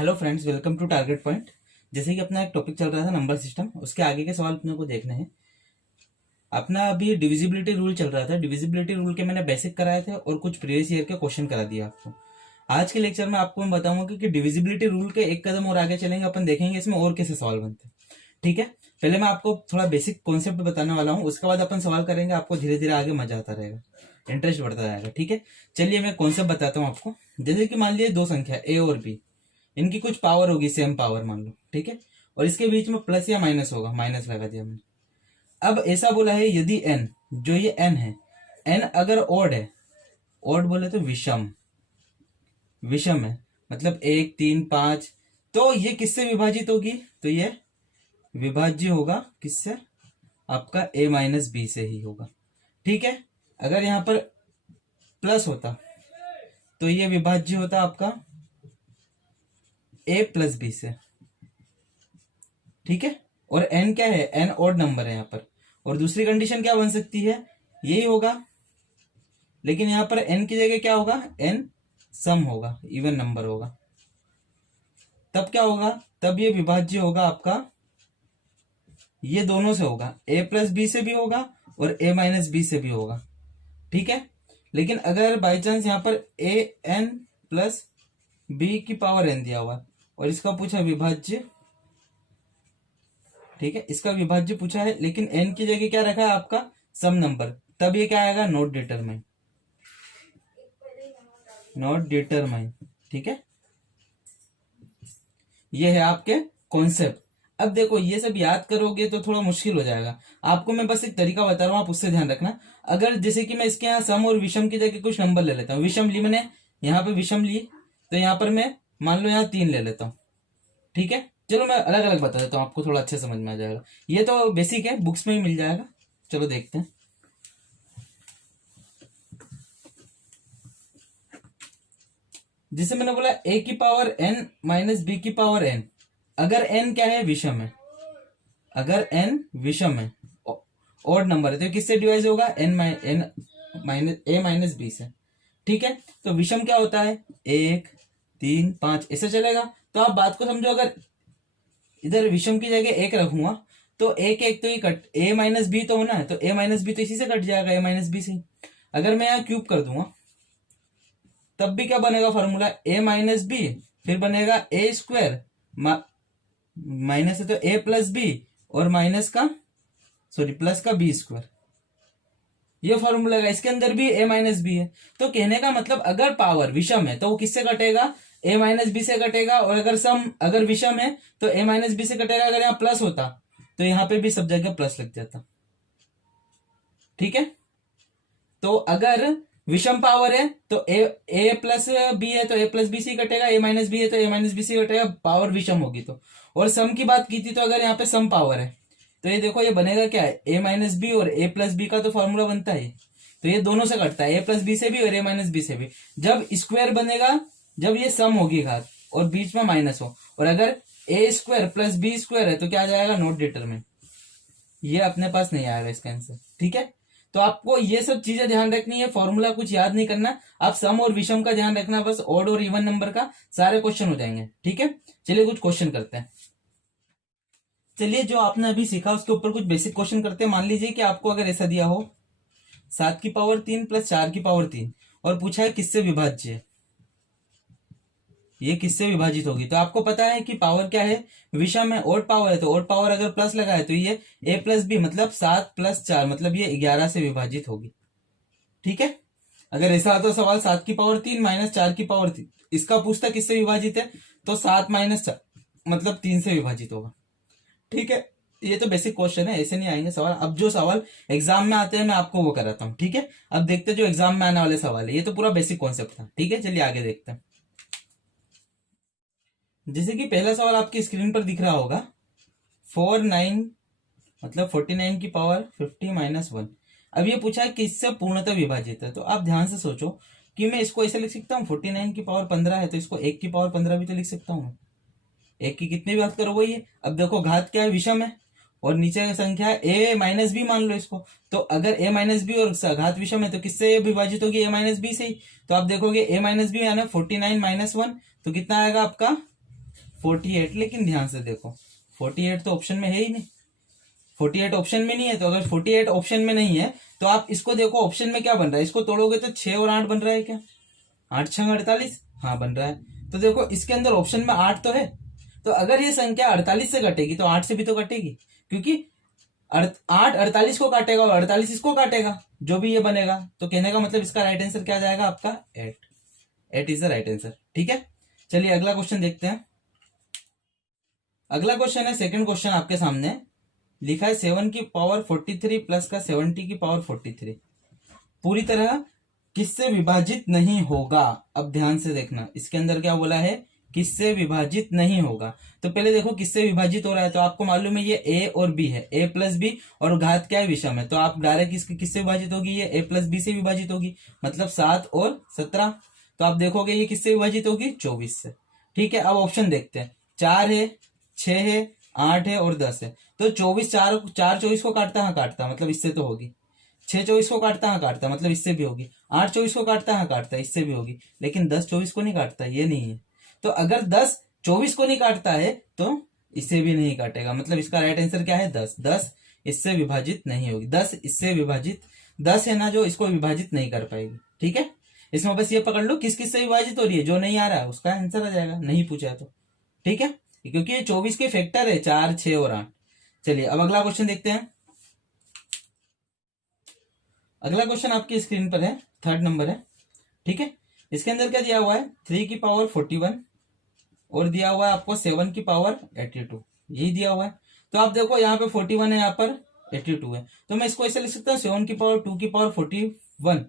Hello friends, welcome to target point. जैसे कि अपना एक टॉपिक चल रहा था नंबर सिस्टम, उसके आगे के सवाल अपने को देखने हैं। अपना अभी डिविजिबिलिटी रूल चल रहा था। डिविजिबिलिटी रूल के मैंने बेसिक कराए थे और कुछ प्रीवियस ईयर के क्वेश्चन करा दिया आपको। आज के लेक्चर में आपको मैं बताऊंगा कि डिविजिबिलिटी रूल के एक कदम और आगे चलेंगे, अपन देखेंगे इसमें और कैसे सवाल बनते हैं। ठीक है, पहले मैं आपको थोड़ा बेसिक कॉन्सेप्ट बताने वाला हूँ, उसके बाद अपन सवाल करेंगे। आपको धीरे धीरे आगे मजा आता रहेगा, इंटरेस्ट बढ़ता जाएगा। ठीक है, चलिए मैं कॉन्सेप्ट बताता हूँ आपको। जैसे कि मान लीजिए दो संख्या ए और बी, इनकी कुछ पावर होगी, सेम पावर मान लो। ठीक है, और इसके बीच में प्लस या माइनस होगा, माइनस लगा दिया मैंने। अब ऐसा बोला है यदि एन, जो ये एन है, एन अगर ऑड है, ऑड बोले तो विषम, विषम है मतलब 1 3 5, तो ये किससे विभाजित होगी? तो ये विभाज्य होगा किससे? आपका a माइनस बी से ही होगा। ठीक है, अगर यहां पर प्लस होता तो ये विभाज्य होता आपका a प्लस बी से। ठीक है, और n क्या है? n ऑड नंबर है यहाँ पर। और दूसरी कंडीशन क्या बन सकती है? यही होगा, लेकिन यहां पर n की जगह क्या होगा? n सम होगा, इवन नंबर होगा। तब क्या होगा? तब ये विभाज्य होगा आपका, ये दोनों से होगा, a प्लस बी से भी होगा और a माइनस बी से भी होगा। ठीक है, लेकिन अगर बाई चांस यहां पर a n प्लस बी की पावर n दिया हुआ और इसका पूछा विभाज्य, ठीक है, इसका विभाज्य पूछा है, लेकिन n की जगह क्या रखा है आपका? सम नंबर, तब ये क्या आएगा? Not determine, not determine. ठीक है, ये है आपके कॉन्सेप्ट। अब देखो, ये सब याद करोगे तो थोड़ा मुश्किल हो जाएगा। आपको मैं बस एक तरीका बता रहा हूं, आप उससे ध्यान रखना। अगर जैसे कि मैं इसके यहाँ सम और विषम की जगह कुछ नंबर ले लेता हूँ, विषम ली मैंने, यहाँ पे विषम ली, तो यहाँ पर मैं मान लो यहाँ 3 ले लेता हूँ। ठीक है, चलो मैं अलग अलग बता देता हूँ, आपको थोड़ा अच्छे समझ में आ जाएगा। ये तो बेसिक है, बुक्स में ही मिल जाएगा। चलो देखते हैं। जिसे मैंने बोला a की पावर n माइनस बी की पावर n, अगर n क्या है? विषम है। अगर n विषम है, ऑड नंबर है, तो किससे डिवाइड होगा? n minus a minus B से। ठीक है, तो विषम क्या होता है? 1 3 5 ऐसे चलेगा। तो आप बात को समझो, अगर इधर विषम की जगह 1 रखूंगा तो एक तो ये कट, a माइनस बी तो होना है, तो a माइनस बी तो इसी से कट जाएगा, a माइनस बी से। अगर मैं यहाँ क्यूब कर दूंगा तब भी क्या बनेगा फॉर्मूला? a माइनस बी, फिर बनेगा a स्क्वायर, माइनस है तो a प्लस बी, और माइनस का, सॉरी प्लस का बी स्क्वायर। ये फॉर्मूला है, इसके अंदर भी a माइनस बी है। तो कहने का मतलब, अगर पावर विषम है तो वो किससे कटेगा? a माइनस बी से कटेगा। और अगर सम, अगर विषम है तो a माइनस बी से कटेगा। अगर यहाँ प्लस होता तो यहाँ पे भी सब जगह प्लस लग जाता। ठीक है, तो अगर विषम पावर है तो ए प्लस बी है तो ए प्लस बी से कटेगा, ए माइनस बी है तो ए माइनस बी से कटेगा, पावर विषम होगी तो। और सम की बात की थी, तो अगर यहाँ पे सम पावर है तो ये देखो, ये बनेगा क्या है? ए माइनस बी, और ए प्लस बी का तो फॉर्मूला बनता है, तो ये दोनों से कटता है, ए प्लस बी से भी और ए माइनस बी से भी। जब स्क्वायर बनेगा, जब ये सम होगी घात और बीच में माइनस हो, और अगर ए स्क्वायर प्लस बी स्क्वायर है तो क्या आ जाएगा? Not determine. ये अपने पास नहीं आएगा इसका आंसर। ठीक है, तो आपको ये सब चीजें ध्यान रखनी है, फॉर्मूला कुछ याद नहीं करना। आप सम और विषम का ध्यान रखना, बस ऑड और इवन नंबर का सारे क्वेश्चन हो जाएंगे। ठीक है, चलिए कुछ क्वेश्चन करते हैं। चलिए, जो आपने अभी सीखा उसके ऊपर कुछ बेसिक क्वेश्चन करते हैं। मान लीजिए कि आपको अगर ऐसा दिया हो 7 की पावर 3 प्लस 4 की पावर 3, और पूछा है किससे विभाज्य है, ये किससे विभाजित होगी? तो आपको पता है कि पावर क्या है? विषम है, ओड पावर है, तो ओड पावर अगर प्लस लगा है तो ये a प्लस बी, मतलब 7 प्लस 4, मतलब ये 11 से विभाजित होगी। ठीक है, अगर ऐसा आता सवाल 7 की पावर 3 माइनस 4 की पावर 3, इसका पूछता किससे विभाजित है, तो 7 माइनस 4 मतलब 3 से विभाजित होगा। ठीक है, ये तो बेसिक क्वेश्चन है, ऐसे नहीं आएंगे सवाल। अब जो सवाल एग्जाम में आते हैं मैं आपको वो कराता हूँ। ठीक है, अब देखते हैं जो एग्जाम में आने वाले सवाल है। ये तो पूरा बेसिक कॉन्सेप्ट था। ठीक है, चलिए आगे देखते हैं। जैसे कि पहला सवाल आपकी स्क्रीन पर दिख रहा होगा, 49 मतलब 49 की पावर 50 माइनस 1। अब ये पूछा है कि इससे पूर्णतः विभाजित है, तो आप ध्यान से सोचो कि मैं इसको ऐसे लिख सकता हूँ, 49 की पावर 15 है तो इसको 1 की पावर 15 भी तो लिख सकता हूँ। 1 की कितनी भी बात करो वही है। अब देखो, घात क्या है? विषम है, और नीचे की संख्या है a माइनस बी मान लो इसको। तो अगर a माइनस बी और घात विषम है तो किससे विभाजित होगी? a माइनस बी से ही। तो आप देखोगे a माइनस बी यानी 49 माइनस 1, तो कितना आएगा आपका? 48, लेकिन ध्यान से देखो 48 तो ऑप्शन में है ही नहीं, 48 ऑप्शन में नहीं है। तो अगर 48 ऑप्शन में नहीं है तो आप इसको देखो ऑप्शन में क्या बन रहा है, इसको तोड़ोगे तो 6 और 8 बन रहा है क्या, 8 6 48, हाँ बन रहा है। तो देखो इसके अंदर ऑप्शन में 8 तो है, तो अगर ये संख्या 48 से कटेगी तो 8 से भी तो कटेगी, क्योंकि 8 48 को काटेगा और 48 इसको काटेगा, जो भी ये बनेगा। तो कहने का मतलब इसका राइट आंसर क्या जाएगा आपका 8, 8 इज द राइट आंसर। ठीक है, चलिए अगला क्वेश्चन देखते हैं। अगला क्वेश्चन है, सेकंड क्वेश्चन आपके सामने लिखा है 7 की पावर 43 प्लस का 70 की पावर 43 पूरी तरह किससे विभाजित नहीं होगा। अब ध्यान से देखना, इसके अंदर क्या बोला है, किससे विभाजित नहीं होगा। तो पहले देखो किससे विभाजित हो रहा है, तो आपको मालूम है ये ए और बी है, ए प्लस बी, और घात क्या है, विषम है। तो आप डायरेक्ट किससे विभाजित होगी, ये ए प्लस बी से विभाजित होगी, मतलब 7 और 17। तो आप देखोगे ये किससे विभाजित होगी, 24 से। ठीक है, अब ऑप्शन देखते हैं, 4 है, 6 है, 8 है और 10 है। तो 24 4 24 को काटता, हाँ काटता, मतलब इससे तो होगी। 6 24 को काटता, हाँ काटता, मतलब इससे भी होगी। 8 24 को काटता, हाँ काटता, इससे भी होगी। लेकिन 10 24 को नहीं काटता, ये नहीं है। तो अगर 10 24 को नहीं काटता है तो इसे भी नहीं काटेगा, मतलब इसका राइट आंसर क्या है 10। 10 इससे विभाजित नहीं होगी, 10 इससे विभाजित, 10 है ना जो इसको विभाजित नहीं कर पाएगी। ठीक है, इसमें बस ये पकड़ लो किस किस से विभाजित हो रही है, जो नहीं आ रहा है उसका आंसर आ जाएगा, नहीं पूछा है तो। ठीक है, क्योंकि ये 24 के फैक्टर है, 4 6 और 8। चलिए अब अगला क्वेश्चन देखते हैं। अगला क्वेश्चन आपकी स्क्रीन पर है, थर्ड नंबर है। ठीक है, इसके अंदर क्या दिया हुआ है, 3 की पावर 41 और दिया हुआ है आपको 7 की पावर 82, यही दिया हुआ है। तो आप देखो यहाँ पे 41 है, यहाँ पर 82 है, तो मैं इसको ऐसे लिख सकता हूँ 7 की पावर 2 की पावर 41।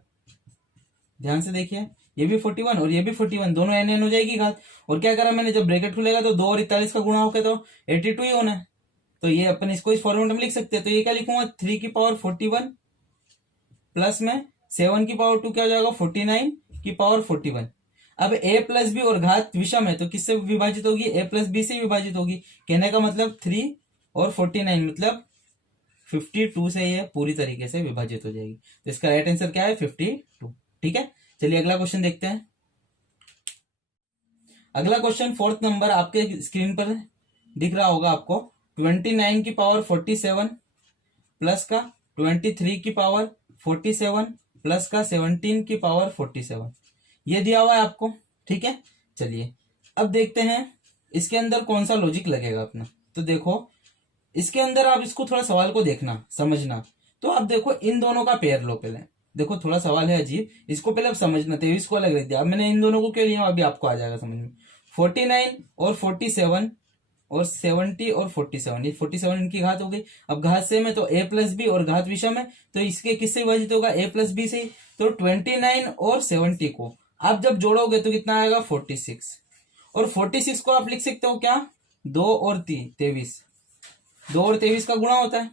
ध्यान से देखिए, ये भी 41 और ये भी 41, दोनों एन एन हो जाएगी घात। और क्या करा मैंने, जब ब्रैकेट खुलेगा तो 2 और 41 का गुणा होकर तो 82 ही होना है। तो ये अपन इसको इस फॉर्मेट में लिख सकते हैं। तो ये क्या लिखूंगा, 3 की पावर 41 प्लस में 7 की पावर 2 क्या हो जाएगा, 49 की पावर 41। अब a प्लस बी और घात विषम है तो किससे विभाजित होगी, a प्लस बी से विभाजित होगी। कहने का मतलब 3 और 49 मतलब 52 से ये पूरी तरीके से विभाजित हो जाएगी। तो इसका राइट आंसर क्या है, 52। ठीक है, चलिए अगला क्वेश्चन देखते हैं। अगला क्वेश्चन फोर्थ नंबर आपके स्क्रीन पर दिख रहा होगा आपको, 29 की पावर 47 प्लस का 23 की पावर 47 प्लस का 17 की पावर 47, ये दिया हुआ है आपको। ठीक है, चलिए अब देखते हैं इसके अंदर कौन सा लॉजिक लगेगा अपना। तो देखो इसके अंदर आप इसको थोड़ा सवाल को देखना समझना। तो आप देखो इन दोनों का पेयर लो पहले, देखो थोड़ा सवाल है अजीब, इसको पहले आप समझना। 23 को अलग रख दिया, अब मैंने इन दोनों को क्यों लिया अभी आपको आ जाएगा समझ में। 49 और 47 और 70 और 47, ये 47 इनकी घात हो गई। अब घात सेम है तो a प्लस बी और घात विषम है तो इसके किससे विभाजित होगा, a प्लस बी से। तो 29 और 70 को आप जब जोड़ोगे तो कितना आएगा, 46। और 46 को आप लिख सकते हो क्या, 2 और 23, 2 और 23 का गुणा होता है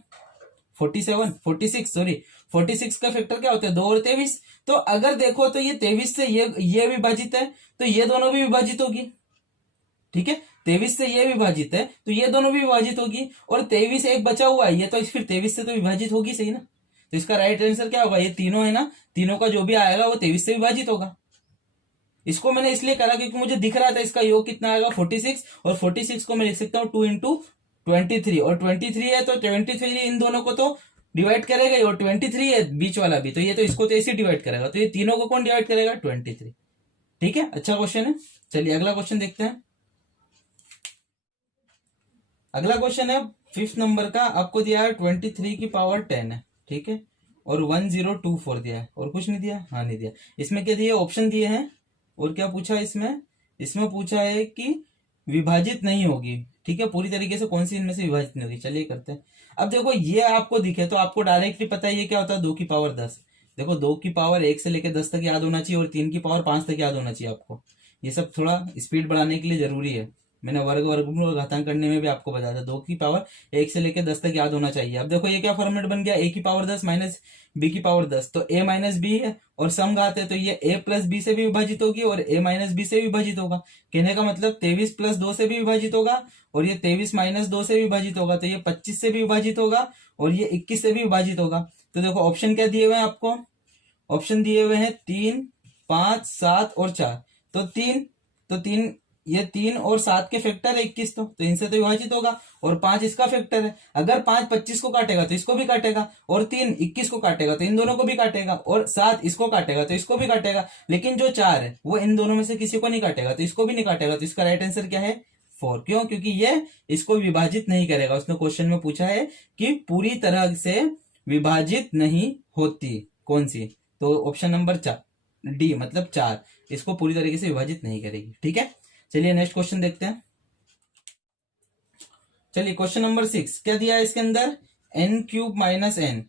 46 का फैक्टर क्या होता है, 2 और 23। तो अगर देखो तो ये 23 से ये विभाजित है तो ये दोनों भी विभाजित होगी। ठीक है, 23 से ये विभाजित है तो ये दोनों भी विभाजित होगी, और 23 एक बचा हुआ है ये तो फिर 23 से तो विभाजित होगी, सही ना। तो इसका राइट आंसर क्या होगा, ये तीनों है ना, तीनों का जो भी आएगा वो 23 से विभाजित होगा। इसको मैंने इसलिए करा क्योंकि मुझे दिख रहा था इसका योग कितना आएगा 46, और 46 को मैं लिख सकता हूँ 2 इंटू 23, और 23 है तो 23 इन दोनों को तो डिवाइड करेगा ही, और 23 है बीच वाला भी, तो ये तो इसको तो ऐसे डिवाइड करेगा। तो ये तीनों को कौन डिवाइड करेगा, 23। ठीक है, अच्छा क्वेश्चन है। चलिए अगला क्वेश्चन देखते हैं। अगला क्वेश्चन है 5th नंबर का, आपको दिया है 23 की पावर 10 है। ठीक है, और 1024 दिया है, और कुछ नहीं दिया, हाँ नहीं दिया। इसमें क्या दिया, ऑप्शन दिए हैं, और क्या पूछा है इसमें पूछा है कि विभाजित नहीं होगी। ठीक है, पूरी तरीके से कौन सी इनमें से विभाजित नहीं होगी। चलिए करते हैं। अब देखो ये आपको दिखे तो आपको डायरेक्टली पता है ये क्या होता है, 2 की पावर 10। देखो 2 की पावर 1 से लेकर 10 तक याद होना चाहिए, और 3 की पावर 5 तक याद होना चाहिए आपको। ये सब थोड़ा स्पीड बढ़ाने के लिए जरूरी है। मैंने वर्गमूल और घातांक करने में भी आपको बताया था, 2 की पावर 1 से लेकर 10 तक याद होना चाहिए। अब देखो ये क्या फॉर्मेट बन गया, a की पावर 10 माइनस b की पावर 10, तो a माइनस बी है और सम घात है तो ये a प्लस बी से भी विभाजित होगी और a माइनस बी से भी विभाजित होगा। कहने का मतलब 23 प्लस 2 से भी विभाजित होगा, और ये 23 माइनस 2 से भी विभाजित होगा, तो ये 25 से भी विभाजित होगा, और ये 21 से भी विभाजित होगा। तो देखो ऑप्शन क्या दिए हुए हैं आपको, ऑप्शन दिए हुए हैं 3 5 7 और 4। तो तीन ये 3 और 7 के फैक्टर है 21, तो इनसे तो विभाजित होगा, और 5 इसका फैक्टर है। अगर 5 25 को काटेगा तो इसको भी काटेगा, और 3 21 को काटेगा तो इन दोनों को भी काटेगा, और 7 इसको काटेगा तो इसको भी काटेगा, लेकिन जो 4 है वो इन दोनों में से किसी को नहीं काटेगा, तो इसको भी नहीं काटेगा। तो इसका राइट आंसर क्या है? 4। क्यों? क्योंकि ये इसको विभाजित नहीं करेगा। उसने क्वेश्चन में पूछा है कि पूरी तरह से विभाजित नहीं होती कौन सी, तो ऑप्शन नंबर 4 डी मतलब 4 इसको पूरी तरीके से विभाजित नहीं करेगी। ठीक है, चलिए नेक्स्ट क्वेश्चन देखते हैं। चलिए क्वेश्चन नंबर 6 क्या दिया है इसके अंदर? n³ माइनस n,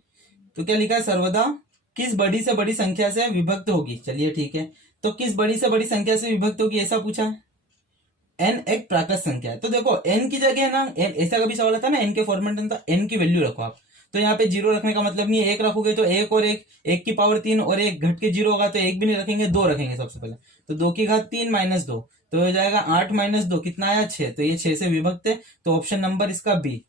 तो क्या लिखा है? सर्वदा किस बड़ी से बड़ी संख्या से विभक्त होगी। चलिए ठीक है, तो किस बड़ी से बड़ी संख्या से विभक्त होगी ऐसा पूछा है। n एक प्राकृत संख्या है, तो देखो n की जगह है ना, ऐसा कभी सवाल आता है ना, n के फॉर्मेट में था n की वैल्यू रखो आप, तो यहाँ पे 0 रखने का मतलब नहीं है, 1 रखोगे तो 1 और 1, 1 की पावर 3 और 1 घट के 0 होगा, तो 1 भी नहीं रखेंगे, 2 रखेंगे सबसे पहले, तो 2 की घात 3 माइनस 2, तो हो जाएगा 8 माइनस 2 कितना आया? 6। तो ये 6 से विभक्त है, तो ऑप्शन नंबर इसका बी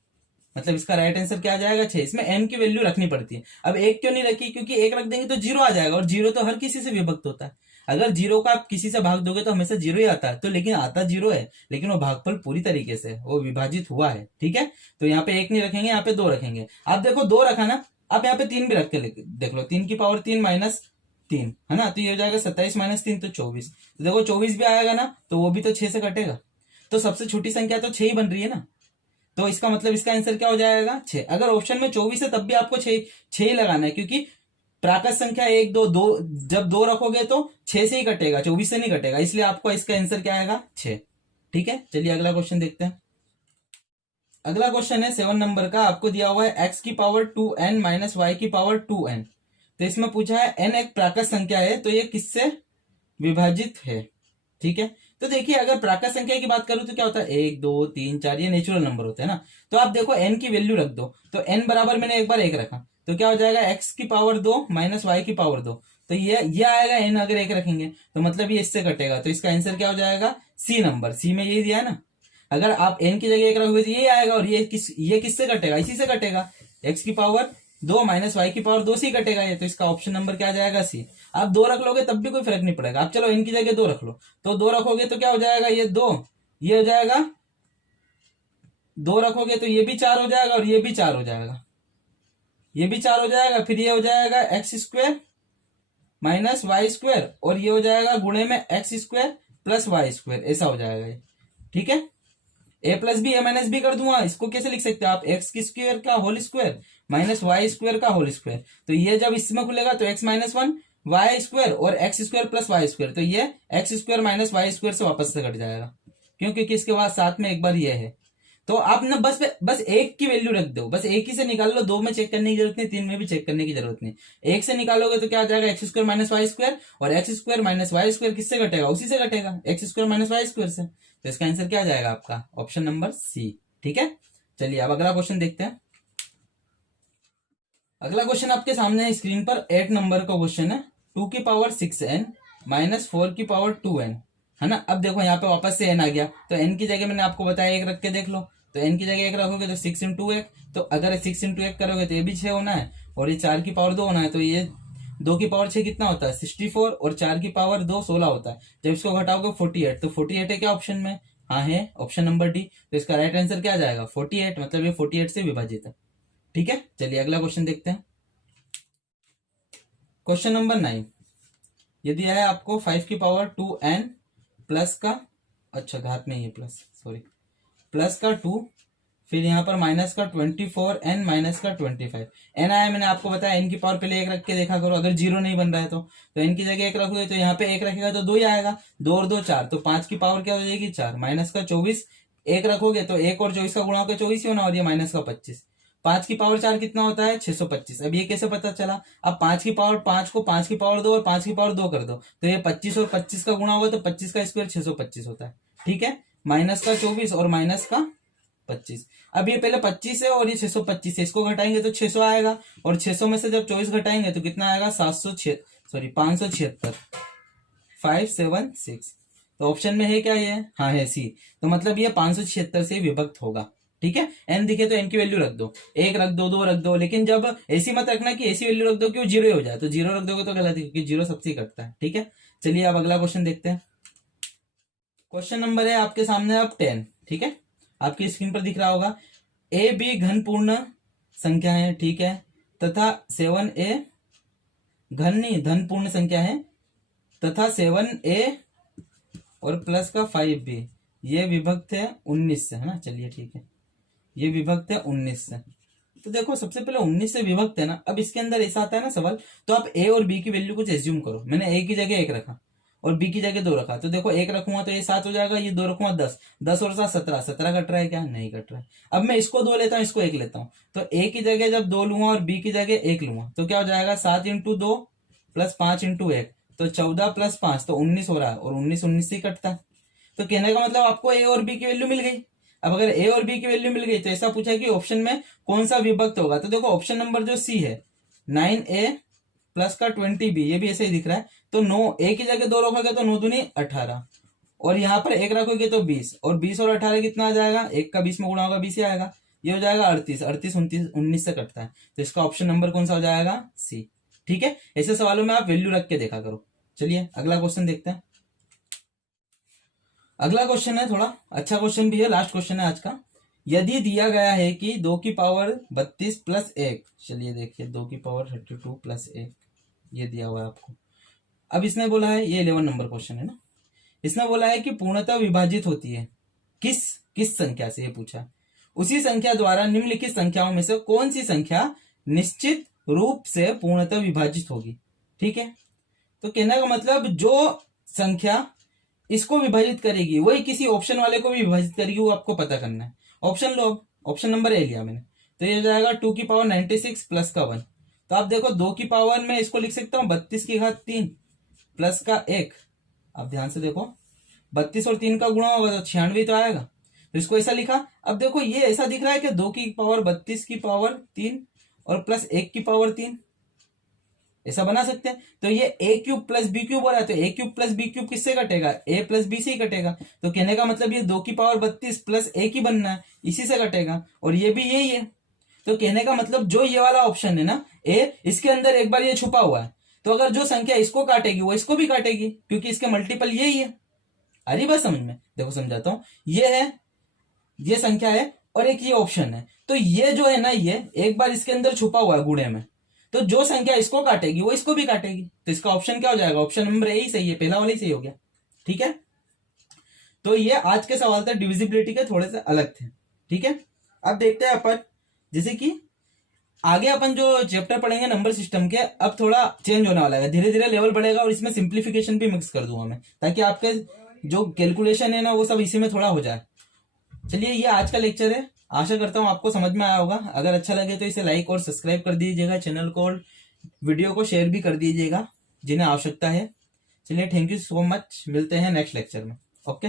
मतलब इसका राइट आंसर क्या आ जाएगा? 6। इसमें n की वैल्यू रखनी पड़ती है। अब 1 क्यों नहीं रखी? क्योंकि 1 रख देंगे तो 0 आ जाएगा, और 0 तो हर किसी से विभक्त होता है। अगर 0 का आप किसी से भाग दोगे तो हमेशा 0 ही आता है, तो लेकिन आता 0 है, लेकिन वो भागफल पूरी तरीके से वो विभाजित हुआ है। ठीक है, तो यहाँ पे 1 नहीं रखेंगे, यहाँ पे 2 रखेंगे। आप देखो 2 रखा ना, आप यहाँ पे 3 भी रख के देख लो, 3 की पावर 3 माइनस 3 है ना, तो ये हो जाएगा 27 माइनस 3 तो 24। तो देखो 24 भी आएगा ना, तो वो भी तो 6 से कटेगा, तो सबसे छोटी संख्या तो 6 ही बन रही है ना, तो इसका मतलब इसका आंसर क्या हो जाएगा? 6। अगर ऑप्शन में 24 है तब भी आपको 6 ही लगाना है, क्योंकि प्राकृत संख्या 1 2 2 जब 2 रखोगे तो 6 से ही कटेगा, 24 से नहीं कटेगा, इसलिए आपको इसका आंसर क्या आएगा? 6। ठीक है, चलिए अगला क्वेश्चन देखते हैं। अगला क्वेश्चन है 7 नंबर का, आपको दिया हुआ है x की पावर 2n माइनस y की पावर 2n, तो इसमें पूछा है n एक प्राकृत संख्या है, तो ये किससे विभाजित है। ठीक है, तो देखिए अगर प्राकृत संख्या की बात करूं तो क्या होता है? 1 2 3 4 ये नेचुरल नंबर होते हैं ना, तो आप देखो n की वैल्यू रख दो, तो n बराबर मैंने एक बार 1 रखा, तो क्या हो जाएगा? x की पावर 2 माइनस y की पावर 2, तो ये आएगा n अगर 1 रखेंगे, तो मतलब ये इससे कटेगा, तो इसका आंसर क्या हो जाएगा? सी नंबर, सी में यही दिया है ना, अगर आप n की जगह 1 रखोगे तो ये आएगा, और ये किससे कटेगा? इसी से कटेगा, x की पावर 2 माइनस y की पावर 2 से ही कटेगा ये, तो इसका ऑप्शन नंबर क्या आ जाएगा? सी। आप 2 रख लोगे तब भी कोई फर्क नहीं पड़ेगा, आप चलो n की जगह 2 रख लो, तो 2 रखोगे तो क्या हो जाएगा? ये 2, ये हो जाएगा, 2 रखोगे तो ये भी 4 हो जाएगा, और ये भी 4 हो जाएगा, ये भी 4 हो जाएगा, फिर ये हो जाएगा x square minus Y square, और ये हो जाएगा गुणे में X square plus Y square, ऐसा हो जाएगा ये। ठीक है, A plus B A minus B कर दूंगा, इसको कैसे लिख सकते हो आप? एक्स की स्क्वायर का whole square minus Y square का होल स्क्वायर, तो ये जब इसमें खुलेगा तो एक्स माइनस 1 वाई स्क्वायर और x square plus Y square, तो ये X square minus Y square से वापस से कट जाएगा, क्योंकि इसके बाद साथ में एक बार ये है, तो आप ना बस एक की वैल्यू रख दो, बस एक ही से निकाल लो, 2 में चेक करने की जरूरत नहीं, 3 में भी चेक करने की जरूरत नहीं, एक से निकालोगे तो क्या आ जाएगा? X square minus Y square, और x square minus Y square किससे कटेगा? उसी से कटेगा, x square minus Y square से, तो इसका आंसर क्या आ जाएगा आपका? Option number C. ठीक है, चलिए अब अगला क्वेश्चन देखते हैं। अगला क्वेश्चन आपके सामने है स्क्रीन पर, 8 नंबर का क्वेश्चन है, 2 की पावर 6n माइनस 4 की पावर 2n है ना। अब देखो यहाँ पे वापस से n आ गया, तो n की जगह मैंने आपको बताया 1 रख के देख लो, तो n की जगह 1 रखोगे तो 6 इंटू 1, तो अगर 6 इंटू 1 करोगे तो ये भी 6 होना है, और ये 4 की पावर 2 होना है, तो ये 2 की पावर 6 कितना होता है? 64, और 4 की पावर 2 16 होता है, जब इसको घटाओगे 48, तो 48 है क्या ऑप्शन में? हाँ है, ऑप्शन नंबर डी, तो इसका राइट आंसर क्या आ जाएगा? 48, मतलब ये 48 से विभाजित है। ठीक है, चलिए अगला क्वेश्चन देखते हैं। क्वेश्चन नंबर 9, ये दिया है आपको 5 की पावर 2n प्लस का, अच्छा घात में ही है प्लस, सॉरी, प्लस का 2, फिर यहाँ पर माइनस का 24n माइनस का 25, n आया, मैंने आपको बताया n की पावर पहले 1 रख के देखा करो, अगर 0 नहीं बन रहा है तो n की जगह 1 रखोगे तो यहाँ पे 1 रखेगा तो 2 ही आएगा, 2 और 2 4, तो 5 की पावर क्या हो जाएगी? 4, माइनस का 24, 1 रखोगे तो 1 और 24 का गुणा होकर 24 ही होना, और ये माइनस का 25, 5 की पावर 4 कितना होता है? 625। अब ये कैसे पता चला? अब 5 की पावर 5 को 5 की पावर 2 और 5 की पावर 2 कर दो, तो ये 25 और 25 का गुणा होगा, तो 25 का स्क्वायर 625 होता है। ठीक है, माइनस का 24 और माइनस का 25, अब ये पहले 25 है और ये 625 है, इसको घटाएंगे तो 600 आएगा, और 600 में से जब 24 घटाएंगे तो कितना आएगा? 576, 576, तो ऑप्शन में है क्या ये? हाँ है सी, तो मतलब ये 576 से विभक्त होगा। ठीक है, एन दिखे तो एन की वैल्यू रख दो, 1 रख दो, 2 रख दो, लेकिन जब ऐसी मत रखना कि ऐसी वैल्यू रख दो कि वो 0 हो जाए, तो 0 रख दोगे तो गलत है, क्योंकि 0 सबसे कटता है। ठीक है, चलिए अब अगला क्वेश्चन देखते हैं। क्वेश्चन नंबर है आपके सामने अब 10, ठीक है, आपकी स्क्रीन पर दिख रहा होगा। ए बी घन पूर्ण संख्या है, ठीक है, तथा 7a घन नहीं धन पूर्ण संख्या है, तथा 7a और प्लस का 5b ये विभक्त है 19 से, है ना। चलिए ठीक है, ये विभक्त है 19 से। तो देखो सबसे पहले 19 से विभक्त है ना। अब इसके अंदर ऐसा आता है ना सवाल, तो आप a और b की वैल्यू कुछ एज्यूम करो। मैंने a की जगह 1 रखा और b की जगह 2 रखा, तो देखो 1 रखूंगा तो ये 7 हो जाएगा, ये 2 रखूंगा 10, 10 और 7 17, 17 कट रहा है क्या? नहीं कट रहा है। अब मैं इसको 2 लेता हूँ, इसको 1 लेता हूँ, तो a की जगह जब 2 लूंगा और b की जगह 1 लूंगा तो क्या हो जाएगा? 7 इंटू 2 प्लस 5 इंटू 1, तो 14 प्लस 5 तो 19 हो रहा है, और 19 19 से ही कटता है। तो कहने का मतलब आपको a और b की वैल्यू मिल गई। अब अगर a और b की वैल्यू मिल गई तो ऐसा पूछा कि ऑप्शन में कौन सा विभक्त होगा, तो देखो ऑप्शन नंबर जो सी है 9a प्लस का 20b, ये भी ऐसे ही दिख रहा है। तो 9 a की जगह 2 रखोगे तो 9 दूनी 18, और यहाँ पर 1 रखोगे तो 20, और 20 और 18 कितना आ जाएगा? 1 का 20 में गुणा होगा 20 ही आएगा, ये हो जाएगा 38, 38 29 19 से कटता है। तो इसका ऑप्शन नंबर कौन सा हो जाएगा? सी, ठीक है। ऐसे सवालों में आप वैल्यू रख के देखा करो। चलिए अगला क्वेश्चन देखते हैं। अगला क्वेश्चन है थोड़ा अच्छा क्वेश्चन भी है, लास्ट क्वेश्चन है आज का। यदि दिया गया है कि 2 की पावर 32 प्लस 1, चलिए देखिए 2 की पावर 32 प्लस 1 ये दिया हुआ है आपको। अब इसने बोला है, ये 11 नंबर क्वेश्चन है ना, इसने बोला है कि पूर्णतः विभाजित होती है किस किस संख्या से, ये पूछा। उसी संख्या द्वारा निम्नलिखित संख्याओं में से कौन सी संख्या निश्चित रूप से पूर्णतः विभाजित होगी, ठीक है। तो कहने का मतलब जो संख्या इसको विभाजित करेगी वही किसी ऑप्शन वाले को भी विभाजित करेगी, वो आपको पता करना है। Option low, option number A लिया मैंने, तो ये हो जाएगा 2 की पावर 96 प्लस का 1। तो आप देखो 2 की पावर में इसको लिख सकता हूं 32 की घात 3 प्लस का 1। अब ध्यान से देखो 32 और 3 का गुणा होगा तो 96 तो आएगा, तो इसको ऐसा लिखा। अब देखो ये ऐसा दिख रहा है कि 2 की पावर 32 की पावर 3 और प्लस 1 की पावर 3, ऐसा बना सकते हैं। तो ये ए क्यूब प्लस बी क्यूब हो रहा है, तो ए क्यूब प्लस बी क्यूब किससे कटेगा? ए प्लस बी से ही कटेगा। तो कहने का मतलब ये 2 की पावर 32 प्लस ए की बनना है, इसी से कटेगा, और ये भी यही है। तो कहने का मतलब जो ये वाला ऑप्शन है ना ए, इसके अंदर एक बार ये छुपा हुआ है, तो अगर जो संख्या इसको काटेगी वो इसको भी काटेगी, क्योंकि इसके मल्टीपल यही है। अरे बस समझ में, देखो समझाता हूं। ये है, ये संख्या है, और एक ये ऑप्शन है, तो ये जो है ना ये एक बार इसके अंदर छुपा हुआ है गुणे में, तो जो संख्या इसको काटेगी वो इसको भी काटेगी। तो इसका ऑप्शन क्या हो जाएगा? ऑप्शन नंबर ए ही सही है, पहला वाला ही सही हो गया, ठीक है। तो ये आज के सवाल था, डिविजिबिलिटी के थोड़े से अलग थे, ठीक है। अब देखते हैं अपन, जैसे कि आगे अपन जो चैप्टर पढ़ेंगे नंबर सिस्टम के, अब थोड़ा चेंज होने वाला है, धीरे धीरे लेवल बढ़ेगा, और इसमें सिंप्लीफिकेशन भी मिक्स कर दूंगा मैं, ताकि आपके जो कैलकुलेशन है ना वो सब इसी में थोड़ा हो जाए। चलिए ये आज का लेक्चर है, आशा करता हूँ आपको समझ में आया होगा। अगर अच्छा लगे तो इसे लाइक और सब्सक्राइब कर दीजिएगा चैनल को, और वीडियो को शेयर भी कर दीजिएगा जिन्हें आवश्यकता है। चलिए थैंक यू सो मच, मिलते हैं नेक्स्ट लेक्चर में। ओके।